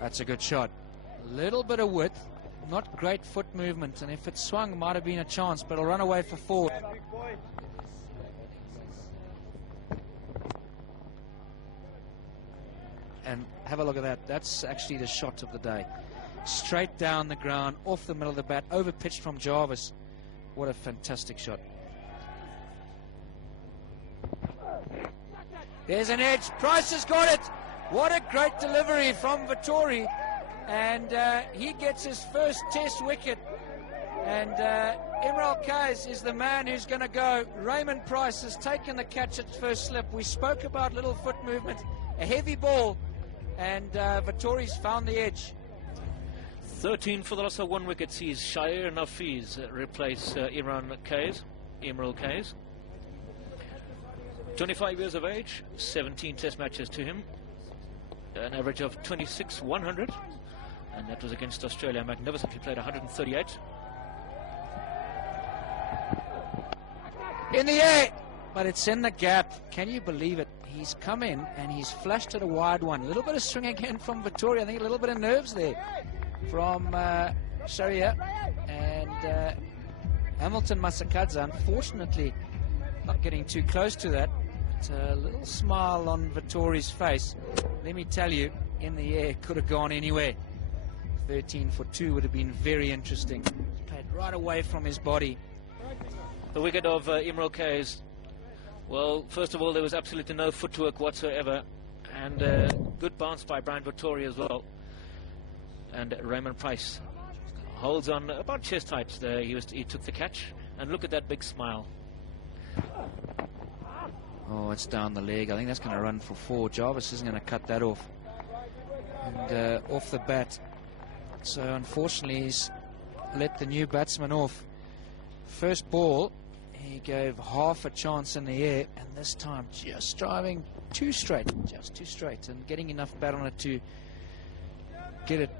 That's a good shot. A little bit of width, not great foot movement, and if it swung, might have been a chance, but it'll run away for 4. And have a look at that. That's actually the shot of the day. Straight down the ground, off the middle of the bat, over pitched from Jarvis. What a fantastic shot. There's an edge. Price has got it. What a great delivery from Vittori. And he gets his first test wicket. And Imran Kayes is the man who's going to go. Raymond Price has taken the catch at first slip. We spoke about little foot movement, a heavy ball, and Vittori's found the edge. 13 for the loss of 1 wicket sees Shire Nafiz replace Imran Kayes. 25 years of age, 17 test matches to him, an average of 26/100, and that was against Australia. Magnificently played, 138. In the air, but it's in the gap. Can you believe it? He's come in and he's flashed at a wide one. A little bit of swing again from Vittori. I think a little bit of nerves there from Sharia, and Hamilton Masakadze, unfortunately not getting too close to that, but a little smile on Vittori's face. Let me tell you, in the air, could have gone anywhere. 13 for 2 would have been very interesting. Played right away from his body. The wicket of Imran Kayes. Well, first of all, there was absolutely no footwork whatsoever, and good bounce by Brian Vittori as well. And Raymond Price holds on about chest height there. He took the catch, and look at that big smile. Oh, it's down the leg. I think that's going to run for 4. Jarvis isn't going to cut that off. And off the bat. So unfortunately, he's let the new batsman off. First ball, he gave half a chance in the air, and this time just driving too straight, and getting enough bat on it to get it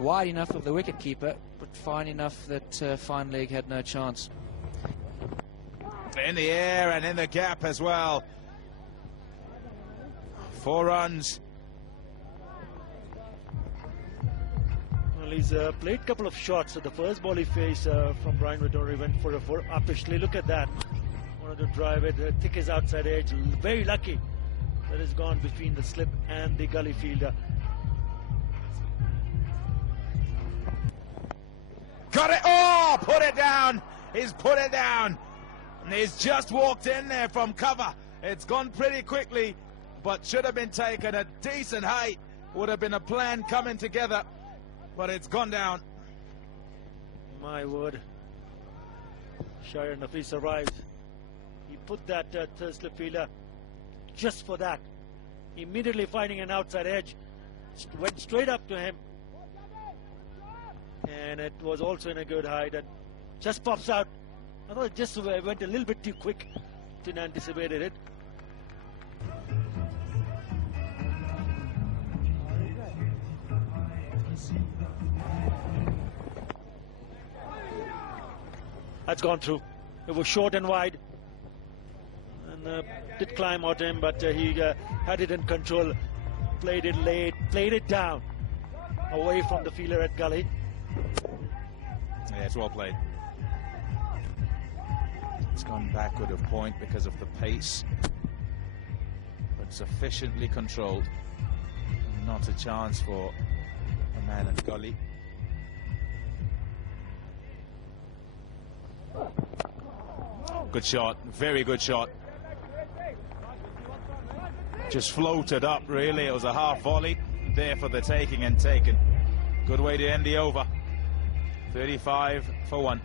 wide enough of the wicket-keeper, but fine enough that fine leg had no chance. In the air and in the gap as well. 4 runs. Well, he's played a couple of shots. The first ball he faced from Brian Vittori went for a 4 upishly. Look at that. Wanted to drive it, thick his outside edge. Very lucky that has gone between the slip and the gully fielder. Got it! Oh, put it down! He's put it down! And he's just walked in there from cover. It's gone pretty quickly, but should have been taken at decent height. Would have been a plan coming together, but it's gone down. My word. Shire Nafiz arrived. He put that third slip fielder just for that. Immediately finding an outside edge. Went straight up to him. And it was also in a good height, and just pops out. I thought it just went a little bit too quick. Didn't anticipate it. That's gone through. It was short and wide, and did climb out him, but he had it in control. Played it late, played it down, away from the fielder at gully. Yeah, it's well played. It's gone backward of point because of the pace, but sufficiently controlled. Not a chance for a man at gully. Good shot, very good shot. Just floated up, really. It was a half volley there for the taking and taken. Good way to end the over. 35 for 1.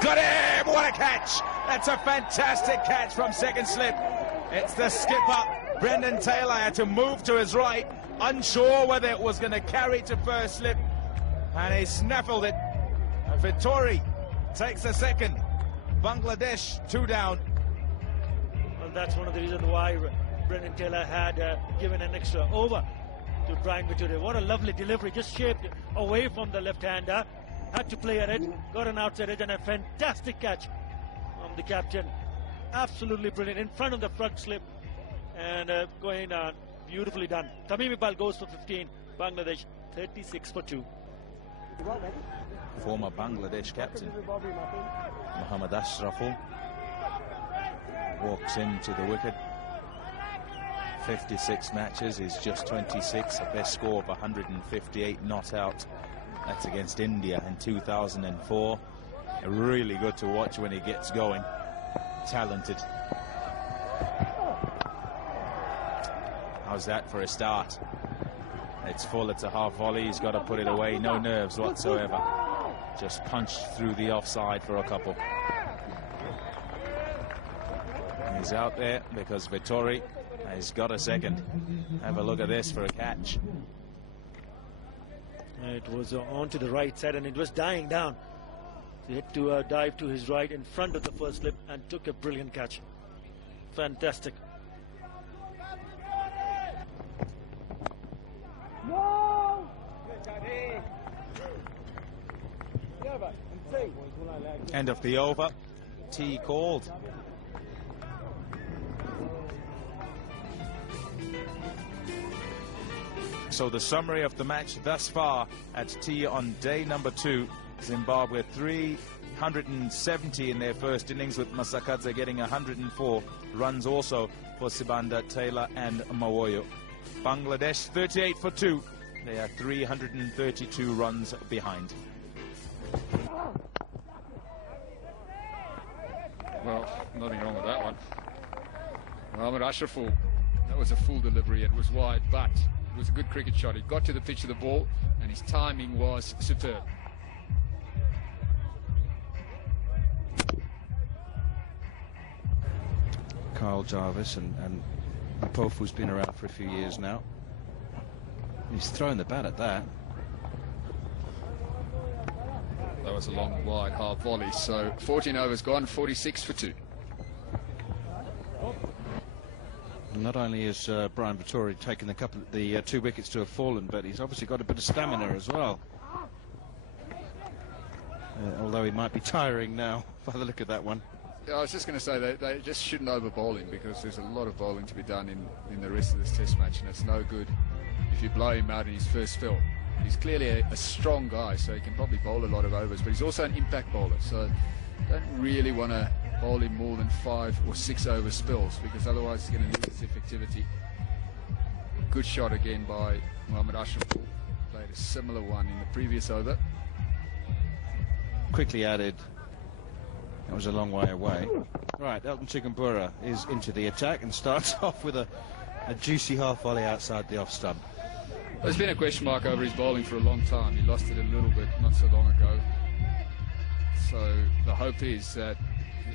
Got him! What a catch! That's a fantastic catch from second slip. It's the skipper, Brendan Taylor, had to move to his right, unsure whether it was going to carry to first slip, and he snaffled it. And Vittori takes the second. Bangladesh 2 down. Well, that's one of the reasons why Brendan Taylor had given an extra over to Brian Vittori. What a lovely delivery, just shaped away from the left-hander. Had to play at it, got an outside edge, and a fantastic catch from the captain. Absolutely brilliant, in front of the front slip, and going down. Beautifully done. Tamim Iqbal goes for 15. Bangladesh 36 for 2. Former Bangladesh captain Mohammad Ashraful walks into the wicket. 56 matches is just 26, a best score of 158 not out. That's against India in 2004. Really good to watch when he gets going. Talented. How's that for a start? It's full, it's a half volley, he's got to put it away, no nerves whatsoever. Just punched through the offside for a couple. He's out there because Vettori has got a second. Have a look at this for a catch. It was onto the right side and it was dying down. He had to dive to his right in front of the first slip and took a brilliant catch. Fantastic. End of the over. Tea called. So the summary of the match thus far at tea on day number 2. Zimbabwe 370 in their first innings, with Masakadze getting 104 runs also for Sibanda, Taylor and Mawoyo. Bangladesh 38 for 2. They are 332 runs behind. Well, nothing wrong with that one. Mohammad Ashraful, that was a full delivery and it was wide, but it was a good cricket shot. He got to the pitch of the ball and his timing was superb. Kyle Jarvis and Mpofu's been around for a few years now. He's throwing the bat at that. That was a long, wide, half volley. So 14 overs gone, 46 for 2. Not only has Brian Vettori taken the 2 wickets to have fallen, but he's obviously got a bit of stamina as well. Although he might be tiring now by the look of that one. Yeah, I was just going to say that they just shouldn't over bowl him, because there's a lot of bowling to be done in the rest of this test match, and it's no good if you blow him out in his first spell. He's clearly a strong guy, so he can probably bowl a lot of overs, but he's also an impact bowler, so don't really want to bowl him more than 5 or 6 over spells, because otherwise he's going to lose his effectivity. Good shot again by Mohammad Ashraful. Played a similar one in the previous over. Quickly added. That was a long way away. Right, Elton Chigumbura is into the attack and starts off with a juicy half volley outside the off stump. There's been a question mark over his bowling for a long time. He lost it a little bit not so long ago. So the hope is that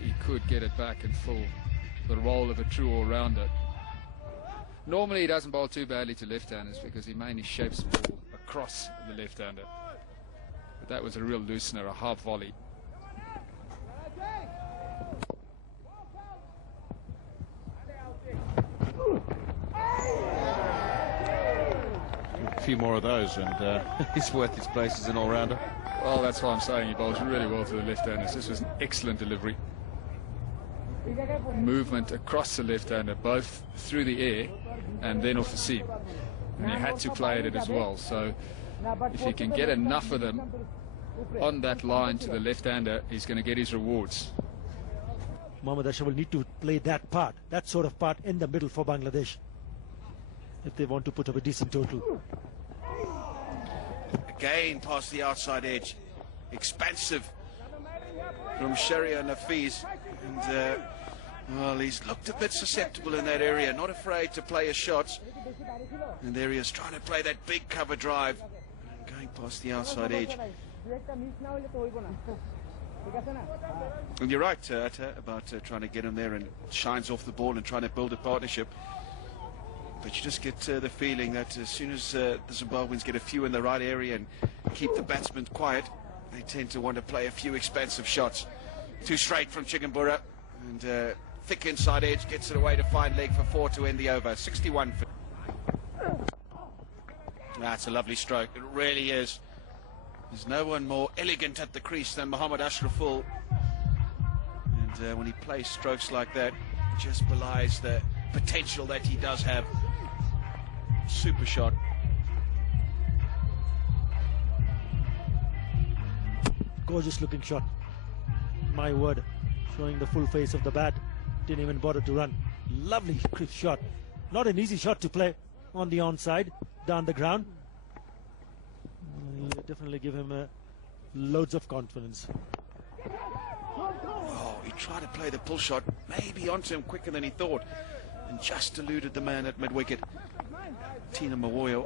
he could get it back and fill the role of a true all-rounder. Normally he doesn't bowl too badly to left-handers because he mainly shapes the ball across the left-hander. But that was a real loosener, a half volley. A few more of those and he's worth his place as an all-rounder. Well, that's why I'm saying he bowls really well to the left-handers. This was an excellent delivery. Movement across the left-hander, both through the air and then off the seam. And he had to play at it as well. So if he can get enough of them on that line to the left-hander, he's going to get his rewards. Mohammad Ashraf will need to play that part, that sort of part in the middle for Bangladesh, if they want to put up a decent total. Again past the outside edge, expansive from Sharia Nafiz, and well, he's looked a bit susceptible in that area, not afraid to play his shots, and there he is trying to play that big cover drive, going past the outside edge. And you're right, Atta, about trying to get him there, and shines off the ball and trying to build a partnership. But you just get the feeling that as soon as the Zimbabweans get a few in the right area and keep the batsmen quiet, they tend to want to play a few expensive shots. Too straight from Chigumbura, and thick inside edge, gets it away to fine leg for 4 to end the over. 61 for... That's a lovely stroke, it really is. There's no one more elegant at the crease than Mohammad Ashraful. And when he plays strokes like that, it just belies the potential that he does have. Super shot. Gorgeous looking shot. My word. Showing the full face of the bat. Didn't even bother to run. Lovely crisp shot. Not an easy shot to play on the onside, down the ground. You definitely give him loads of confidence. Oh, he tried to play the pull shot, maybe onto him quicker than he thought, and just eluded the man at mid-wicket. Tina Mawoyo.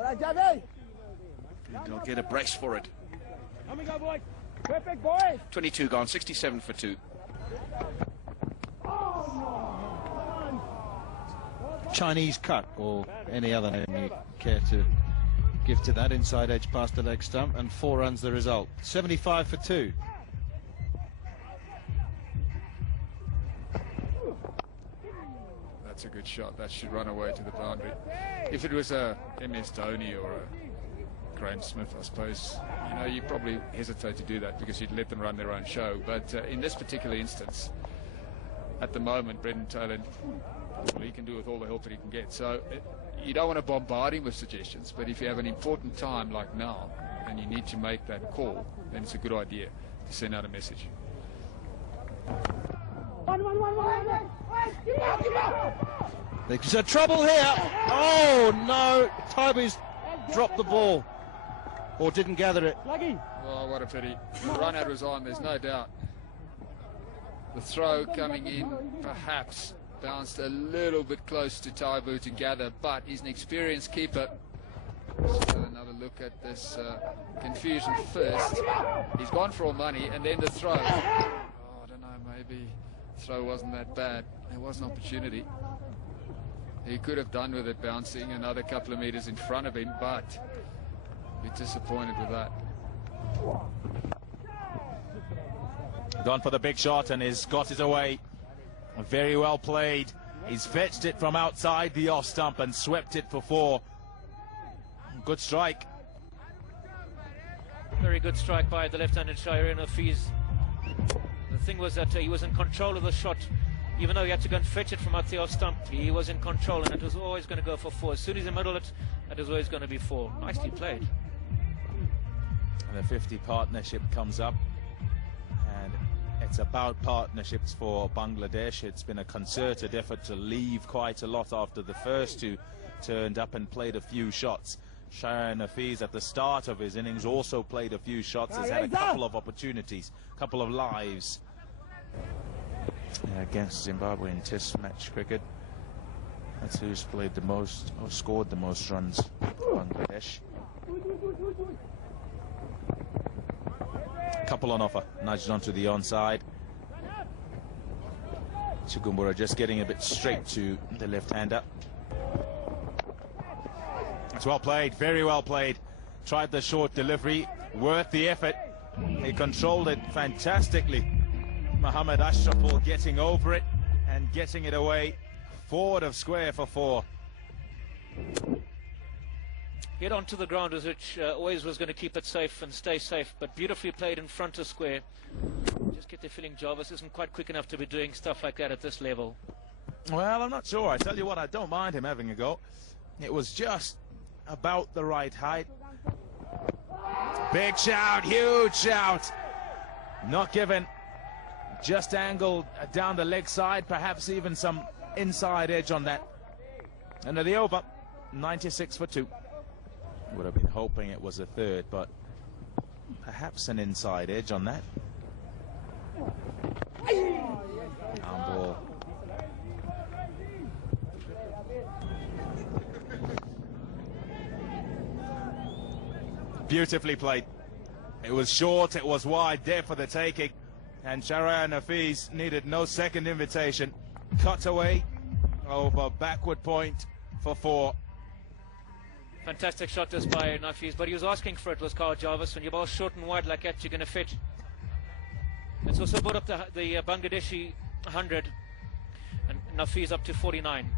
And he'll get a brace for it. 22 gone, 67 for 2. Chinese cut, or any other name you care to give to that. Inside edge past the leg stump, and 4 runs the result. 75 for 2. That's a good shot. That should run away to the boundary. If it was a MS Dhoni or a Graham Smith, I suppose, you know, you probably hesitate to do that because you'd let them run their own show. But in this particular instance, at the moment, Brendan Taylor, well, he can do with all the help that he can get. So you don't want to bombard him with suggestions, but if you have an important time like now and you need to make that call, then it's a good idea to send out a message. There's a trouble here. Oh no, Taibu's dropped the ball, or didn't gather it. Oh, what a pity. The run out was on, there's no doubt. The throw coming in perhaps bounced a little bit close to Taibu to gather, but he's an experienced keeper. Let's have another look at this confusion first. He's gone for all money, and then the throw. Oh, I don't know, maybe the throw wasn't that bad. There was an opportunity. He could have done with it bouncing another couple of meters in front of him, but a bit disappointed with that. Gone for the big shot and has got it away. Very well played. He's fetched it from outside the off stump and swept it for 4. Good strike. Very good strike by the left-handed Shahriar Hafiz. The thing was that he was in control of the shot. Even though he had to go and fetch it from out the off stump, he was in control, and it was always going to go for 4. As soon as he middled it, it was always going to be 4. Nicely played. And the 50 partnership comes up, and it's about partnerships for Bangladesh. It's been a concerted effort to leave quite a lot after the first 2 turned up and played a few shots. Shahriar Hafiz at the start of his innings also played a few shots, has had a couple of opportunities, a couple of lives against Zimbabwe in Test match cricket. That's who's played the most, or scored the most runs, Bangladesh. Couple on offer, nudged onto the onside. Chigumbura just getting a bit straight to the left-hander. It's well played, very well played. Tried the short delivery, worth the effort. He controlled it fantastically. Mohammad Ashraful getting over it and getting it away. Forward of square for 4. Hit onto the ground, which always was going to keep it safe and stay safe, but beautifully played in front of square. Just get the feeling Jarvis isn't quite quick enough to be doing stuff like that at this level. Well, I'm not sure. I tell you what, I don't mind him having a go. It was just about the right height. Big shout, huge shout. Not given. Just angled down the leg side, perhaps even some inside edge on that. End of the over, 96 for 2. Would have been hoping it was a third, but perhaps an inside edge on that. Arm ball. Beautifully played. It was short, it was wide, there for the taking. And Shahriar Hafiz needed no second invitation. Cut away over backward point for 4. Fantastic shot this by Hafiz, but he was asking for it, was Carl Jarvis. When you bowl short and wide like that, you're going to fetch. It's also brought up the Bangladeshi 100, and Hafiz up to 49.